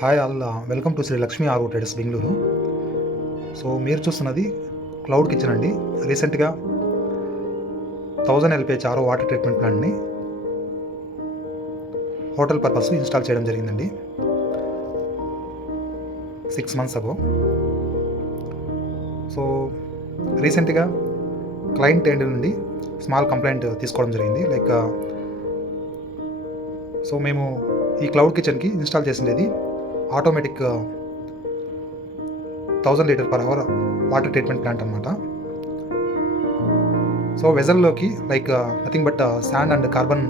Hi all, welcome to Shri Lakshmi RO traders Bengaluru. So మీరు చూస్తున్నది cloud kitchen అండి. రీసెంట్గా 1000 ఎల్పిహెచ్ ఆర్ఓ వాటర్ ట్రీట్మెంట్ ప్లాంట్ని హోటల్ పర్పస్ ఇన్స్టాల్ చేయడం జరిగిందండి 6 months అగో. సో రీసెంట్గా క్లయింట్ ఎండ్ నుండి స్మాల్ కంప్లైంట్ తీసుకోవడం జరిగింది. సో మేము ఈ క్లౌడ్ కిచెన్కి ఇన్స్టాల్ చేసింది automatic 1000 litre per hour water treatment plant అనమాట. సో వెజల్లోకి nothing but sand and carbon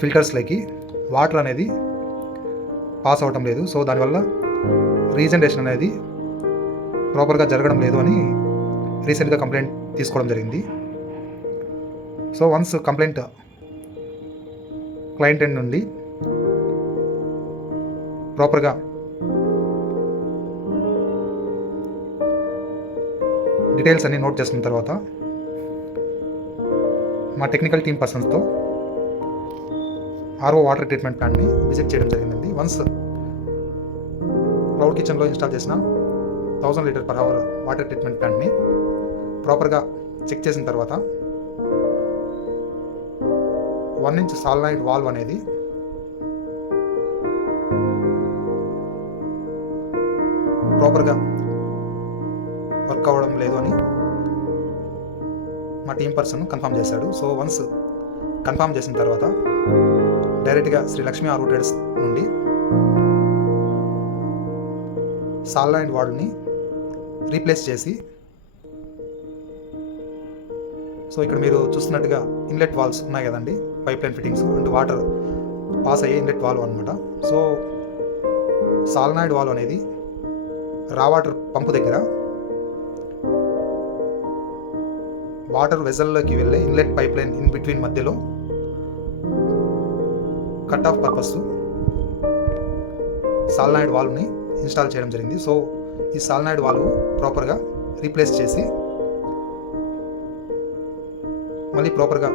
ఫిల్టర్స్లోకి వాటర్ అనేది పాస్ అవటం లేదు. సో దానివల్ల రీజనరేషన్ అనేది ప్రాపర్గా జరగడం లేదు అని రీసెంట్గా కంప్లైంట్ తీసుకోవడం జరిగింది. So once complaint client end నుండి ప్రాపర్గా డీటెయిల్స్ అన్ని నోట్ చేసుకున్న తర్వాత మా టెక్నికల్ టీమ్ పర్సన్స్తో ఆర్ఓ వాటర్ ట్రీట్మెంట్ ప్లాంట్ని విజిట్ చేయడం జరిగిందండి. వన్స్ క్లౌడ్ కిచెన్లో ఇన్స్టాల్ చేసిన 1000 litre per hour water treatment ప్లాంట్ని ప్రాపర్గా చెక్ చేసిన తర్వాత 1 inch సాలినాయిడ్ వాల్వ్ అనేది ప్రాపర్గా వర్క్ అవ్వడం లేదు అని మా టీం పర్సన్ కన్ఫర్మ్ చేశాడు. సో వన్స్ కన్ఫర్మ్ చేసిన తర్వాత డైరెక్ట్గా శ్రీ లక్ష్మీ ఆర్ఓ ట్రేడర్స్ నుండి సాలినాయిడ్ వాల్వ్ని రీప్లేస్ చేసి, సో ఇక్కడ మీరు చూస్తున్నట్టుగా ఇన్లెట్ వాల్వ్స్ ఉన్నాయి కదండి, pipe line fittings and water pass అయ్యే ఇన్లెట్ వాల్వ్ అనమాట. సో సాలినాయిడ్ వాల్వ్ అనేది రా వాటర్ పంపు దగ్గర వాటర్ వెజల్లోకి వెళ్ళే inlet pipe line in between మధ్యలో కట్ ఆఫ్ పర్పస్ సాలినాయిడ్ వాల్వ్ని ఇన్స్టాల్ చేయడం జరిగింది. సో ఈ సాలినాయిడ్ వాల్వ్ ప్రాపర్గా రీప్లేస్ చేసి మళ్ళీ ప్రాపర్గా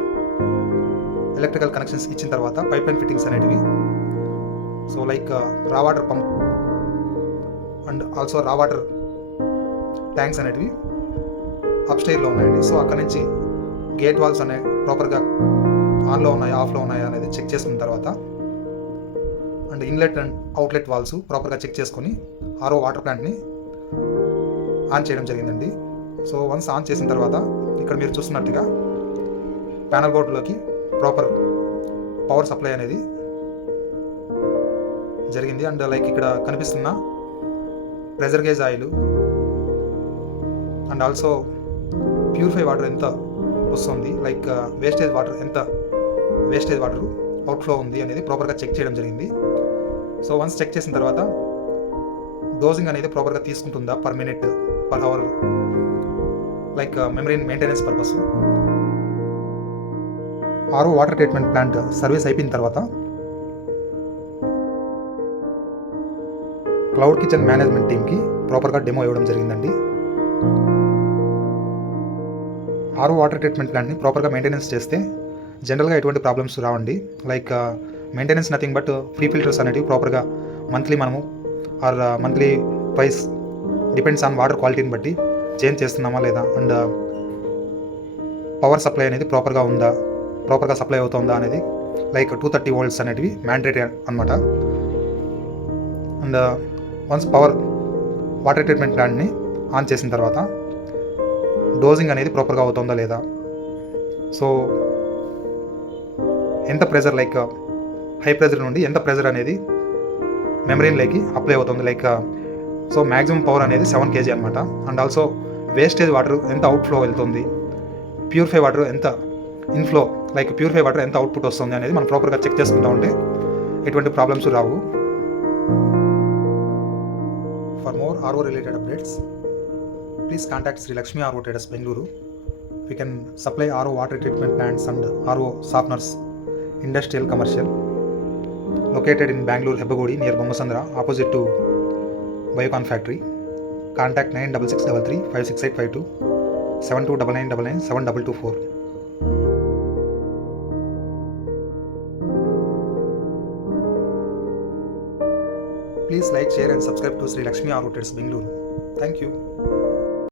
ఎలక్ట్రికల్ కనెక్షన్స్ ఇచ్చిన తర్వాత పైప్ లైన్ ఫిట్టింగ్స్ అనేటివి, సో రా వాటర్ పంప్ అండ్ ఆల్సో రా వాటర్ ట్యాంక్స్ అనేటివి అప్స్టైర్లో ఉన్నాయండి. సో అక్కడ నుంచి గేట్ వాల్వ్స్ అనేవి ప్రాపర్గా ఆన్లో ఉన్నాయా ఆఫ్లో ఉన్నాయా అనేది చెక్ చేసుకున్న తర్వాత and inlet and outlet valves ప్రాపర్గా చెక్ చేసుకొని ఆర్ఓ వాటర్ ప్లాంట్ని ఆన్ చేయడం జరిగిందండి. సో వన్స్ ఆన్ చేసిన తర్వాత ఇక్కడ మీరు చూస్తున్నట్టుగా ప్యానల్ బోర్డులోకి ప్రాపర్ పవర్ సప్లై అనేది జరిగింది. అండ్ ఇక్కడ కనిపిస్తున్న pressure gauge oil and also purify water ఎంత వస్తుంది, వేస్టేజ్ వాటర్ అవుట్ఫ్లో ఉంది అనేది ప్రాపర్గా చెక్ చేయడం జరిగింది. సో వన్స్ చెక్ చేసిన తర్వాత డోజింగ్ అనేది ప్రాపర్గా తీసుకుంటుందా per minute per hour memory maintenance purpose. RO water treatment plant service అయిపోయిన తర్వాత క్లౌడ్ కిచెన్ మేనేజ్మెంట్ టీమ్కి ప్రాపర్గా డెమో ఇవ్వడం జరిగిందండి. ఆర్ఓ వాటర్ ట్రీట్మెంట్ ప్లాంట్ని ప్రాపర్గా మెయింటెనెన్స్ చేస్తే జనరల్గా ఎటువంటి ప్రాబ్లమ్స్ రావండి. Maintenance nothing but free filters అనేవి ప్రాపర్గా monthly price depends on water క్వాలిటీని బట్టి చేంజ్ చేస్తున్నామా లేదా, అండ్ పవర్ సప్లై అనేది ప్రాపర్గా సప్లై అవుతుందా అనేది 230 volts అనేటివి మ్యాండేటరీ అనమాట. అండ్ వన్స్ వాటర్ ట్రీట్మెంట్ ప్లాంట్ని ఆన్ చేసిన తర్వాత డోజింగ్ అనేది ప్రాపర్గా అవుతుందా లేదా, సో ఎంత ప్రెజర్ హై ప్రెజర్ నుండి ఎంత ప్రెజర్ అనేది మెమరీన్లోకి అప్లై అవుతుంది, సో మ్యాక్సిమం పవర్ అనేది 7 kg అనమాట. అండ్ ఆల్సో వేస్టేజ్ వాటర్ ఎంత అవుట్ఫ్లో వెళ్తుంది, ప్యూరిఫై వాటర్ ఎంత ఇన్ఫ్లో ప్యూరిఫై వాటర్ ఎంత అవుట్పుట్ వస్తుంది అనేది మనం ప్రాపర్గా చెక్ చేసుకుంటూ ఉంటే ఎటువంటి ప్రాబ్లమ్స్ రావు. For more RO related updates please contact Sri Lakshmi RO Traders Bengaluru. We can supply RO water treatment plants and RO softeners, industrial, commercial, located in Bangalore, Hebbagodi, near Bommasandra, opposite to Biocon factory. Contact 96633 56852 729999 7224. Please like, share and subscribe to Sri Lakshmi Auto Trades Bengaluru. Thank you.